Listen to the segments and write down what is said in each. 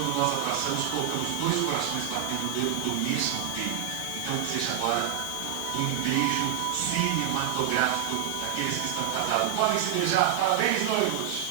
quando nós abraçamos, colocamos dois corações batendo dentro do mesmo peito. Então, que seja agora um beijo cinematográfico daqueles que estão casados. Podem se beijar. Parabéns, noivos!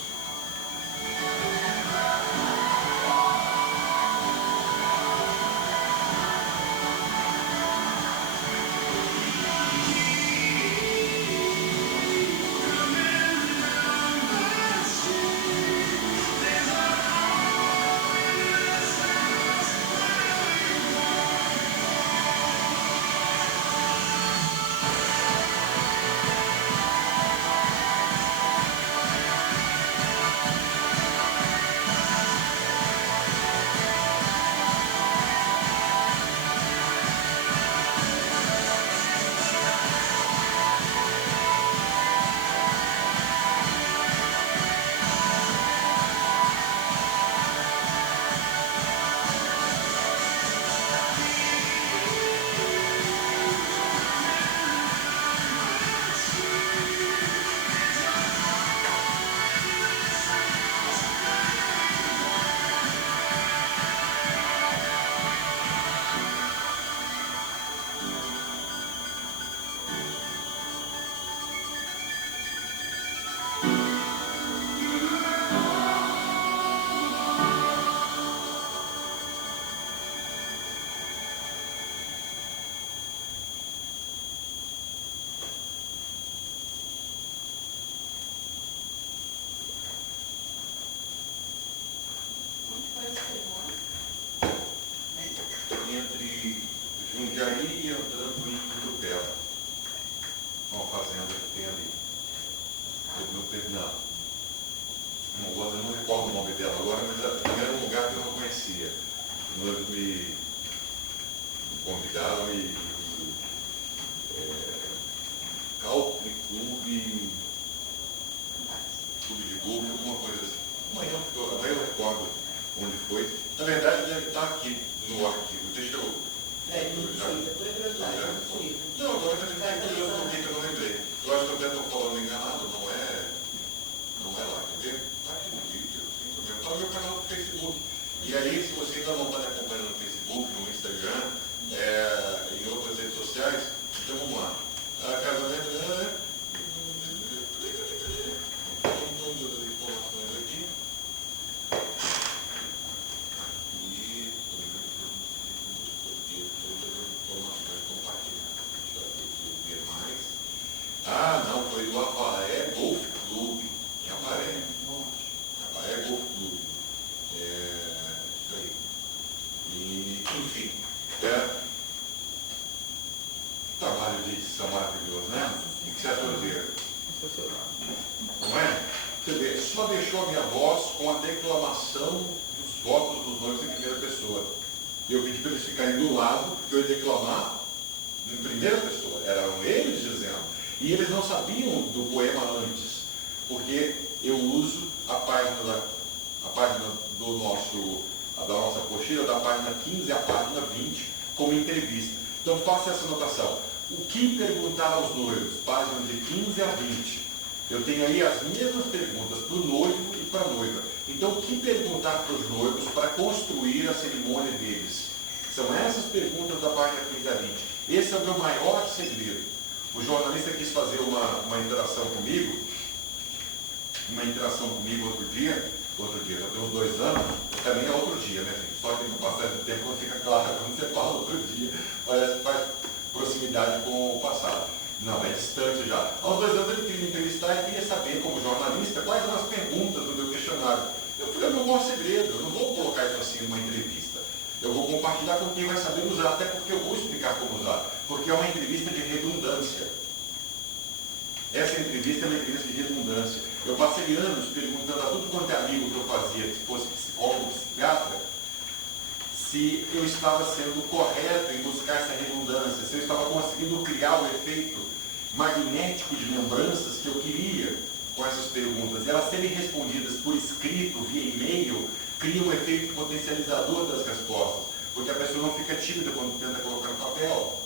Entre Jundiaí e entrando em Itupela, uma fazenda que tem ali. Eu não recordo o nome dela agora, mas era um lugar que eu não conhecia. Os noivos me convidaram Country Clube de golfe, alguma coisa assim. Amanhã eu recordo onde foi. Na verdade, deve estar aqui no arquivo. Deixa eu. Não, agora eu fiquei curioso por que eu não lembrei. Eu acho que eu até estou falando enganado, não é lá, quer ver? Está aqui no vídeo, sem problema. Está no meu canal do Facebook. E aí, se você ainda não está me acompanhando no Facebook, no Instagram, em outras redes sociais, então vamos lá. Casamento, informações aqui. Ah, não, foi o Avaré Golf Clube, em Avaré. Avaré Golf Clube. Isso aí. E, enfim, trabalho de edição maravilhoso, né? O que você achou dele? Não é? Você vê, só deixou a minha voz com a declamação dos votos dos noivos em primeira pessoa. Eu pedi para eles ficarem do lado, porque eu ia declamar em primeira pessoa. Eram eles dizendo. E eles não sabiam do poema antes, porque eu uso a página da nossa apostila, da página 15 à página 20, como entrevista. Então faça essa anotação. O que perguntar aos noivos? Páginas de 15 a 20. Eu tenho aí as mesmas perguntas para o noivo e para a noiva. Então, o que perguntar para os noivos para construir a cerimônia deles? São essas perguntas da página 15 a 20. Esse é o meu maior segredo. O jornalista quis fazer uma interação comigo outro dia, já tem uns 2 anos, também é outro dia, né, gente? Só que com o passar do tempo quando fica claro, quando você fala outro dia, parece que faz proximidade com o passado. Não, é distante já. Há uns 2 anos ele queria me entrevistar e queria saber, como jornalista, quais eram as perguntas do meu questionário. Eu falei, é o meu maior segredo, eu não vou colocar isso assim numa entrevista. Eu vou compartilhar com quem vai saber usar, até porque eu vou explicar como usar. Porque é uma entrevista de redundância. Essa entrevista é uma entrevista de redundância. Eu passei anos perguntando a tudo quanto é amigo que eu fazia, se fosse psicólogo ou psiquiatra, se eu estava sendo correto em buscar essa redundância, se eu estava conseguindo criar o efeito magnético de lembranças que eu queria com essas perguntas. E elas serem respondidas por escrito, via e-mail, cria um efeito potencializador das respostas, porque a pessoa não fica tímida quando tenta colocar no papel.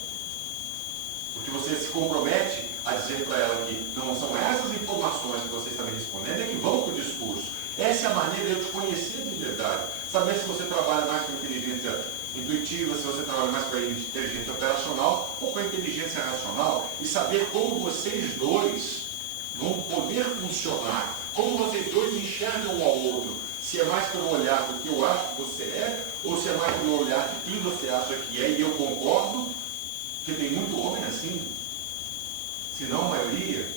Porque você se compromete a dizer para ela que não são essas informações que você está me respondendo, é que vão para o discurso. Essa é a maneira de eu te conhecer de verdade. saber se você trabalha mais com inteligência intuitiva, se você trabalha mais com a inteligência operacional ou com a inteligência racional, e saber como vocês dois vão poder funcionar, como vocês dois enxergam um ao outro, se é mais pelo olhar do que eu acho que você é, ou se é mais pelo olhar de quem você acha que é, e eu concordo, porque tem muito homem assim, se não a maioria.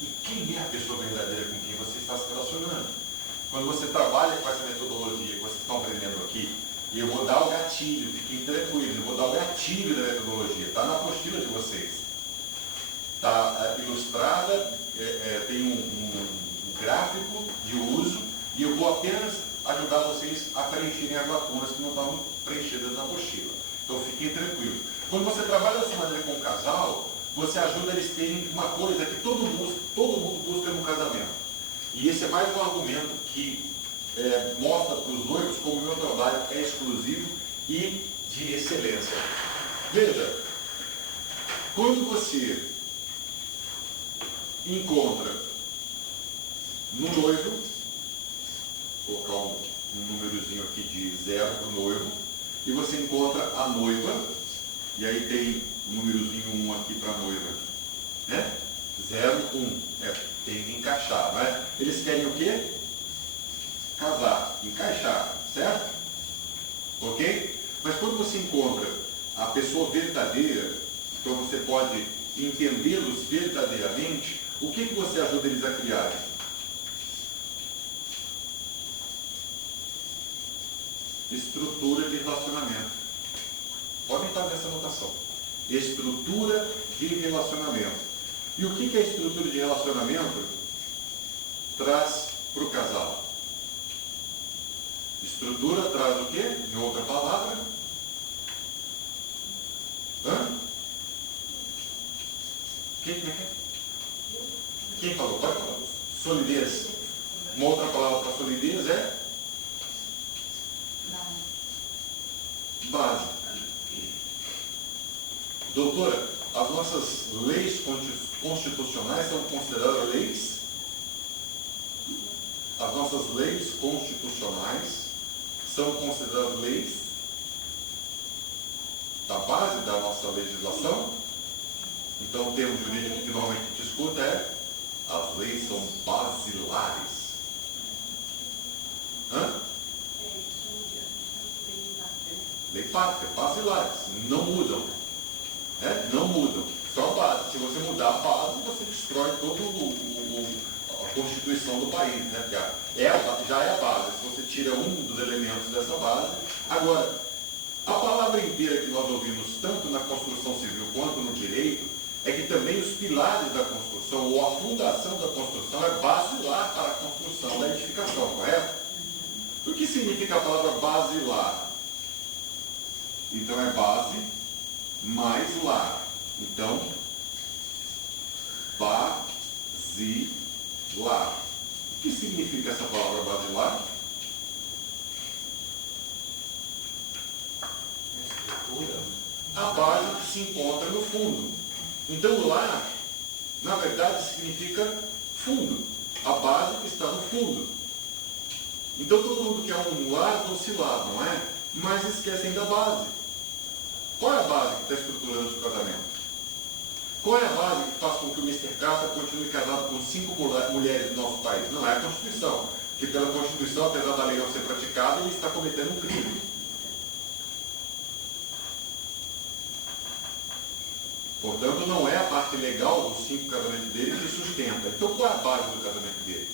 E quem é a pessoa verdadeira com quem você está se relacionando? Quando você trabalha com essa metodologia que vocês estão aprendendo aqui, e eu vou dar o gatilho, fiquem tranquilos, eu vou dar o gatilho da metodologia, está na apostila de vocês. Está ilustrada, tem um gráfico de uso, e eu vou apenas ajudar vocês a preencherem as lacunas que não estão preenchidas na apostila. Então fiquem tranquilos. Quando você trabalha dessa maneira com o casal, você ajuda eles a terem uma coisa que todo mundo busca no casamento. E esse é mais um argumento que mostra para os noivos como o meu trabalho é exclusivo e de excelência. Veja, quando você encontra no noivo, vou colocar um númerozinho aqui de 0 para o noivo, e você encontra a noiva, e aí tem um númerozinho 1 aqui para a noiva, né? 0, 1, tem que encaixar, não é? Eles querem o quê? Casar, encaixar, certo? Ok? Mas quando você encontra a pessoa verdadeira, então você pode entendê-los verdadeiramente, o que você ajuda eles a criarem? Estrutura de relacionamento. Podem fazer essa anotação. Estrutura de relacionamento. E o que a estrutura de relacionamento traz para o casal? Estrutura traz o quê? Em outra palavra? Quem falou? Pode falar. Solidez. Uma outra palavra para solidez é? Base. Doutora, as nossas leis constitucionais são consideradas leis? As nossas leis constitucionais são consideradas leis da base da nossa legislação? Então, o termo jurídico que normalmente a gente escuta é: as leis são basilares. Lei pátria, basilares, não mudam. Não mudam. São a base. Se você mudar a base, você destrói toda a constituição do país. Né? Já é a base. Se você tira um dos elementos dessa base. Agora, a palavra inteira que nós ouvimos tanto na construção civil quanto no direito é que também os pilares da construção ou a fundação da construção é basilar para a construção da edificação, correto? O que significa a palavra basilar? Então é base mais lar. Então, basilar. O que significa essa palavra basilar? A base que se encontra no fundo. Então, lar, na verdade, significa fundo. A base que está no fundo. Então, todo mundo quer um lar conciliado, não é? Mas esquecem da base. Qual é a base que está estruturando o seu casamento? Qual é a base que faz com que o Mr. Carter continue casado com 5 mulheres do nosso país? Não é a Constituição. Porque pela Constituição, apesar da lei não ser praticada, ele está cometendo um crime. Portanto, não é a parte legal dos 5 casamentos dele que sustenta. Então, qual é a base do casamento dele?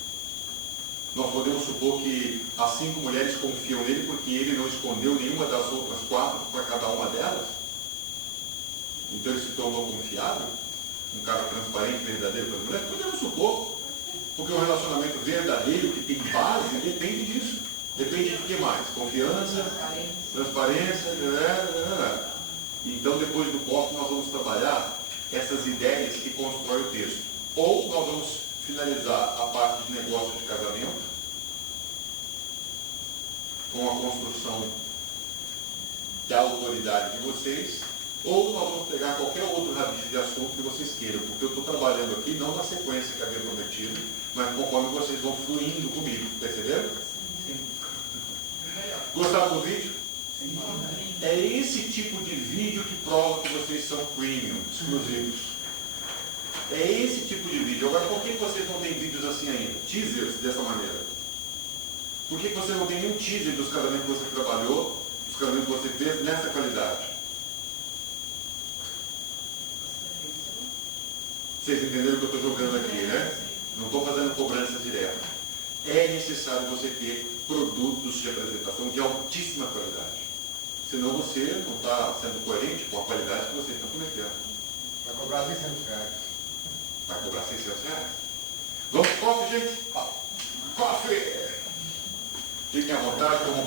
Nós podemos supor que as 5 mulheres confiam nele porque ele não escondeu nenhuma das outras 4 para cada uma delas? Então ele se tornou confiável? Um cara transparente, verdadeiro para as mulheres? Podemos supor. Porque um relacionamento verdadeiro, que tem base, depende disso. Depende de que mais? Confiança, transparência. Então, depois do corte, nós vamos trabalhar essas ideias que constroem o texto. Ou nós vamos finalizar a parte de negócio de casamento com a construção da autoridade de vocês, ou nós vamos pegar qualquer outro rabicho de assunto que vocês queiram, porque eu estou trabalhando aqui não na sequência que havia prometido, mas conforme vocês vão fluindo comigo, perceberam? Sim. Gostaram do vídeo? É esse tipo de vídeo que prova que vocês são premium, exclusivos. É esse tipo de vídeo. Agora, por que vocês não têm vídeos assim ainda? Teasers dessa maneira. Por que você não tem nenhum teaser dos casamentos que você trabalhou, dos casamentos que você fez nessa qualidade? Vocês entenderam o que eu estou jogando aqui, né? Não estou fazendo cobrança direta. É necessário você ter produtos de apresentação de altíssima qualidade. Senão você não está sendo coerente com a qualidade que você está prometendo. Vai cobrar R$600. Vai cobrar R$600. Vamos pro coffee, gente? Coffee! Fiquem à vontade, como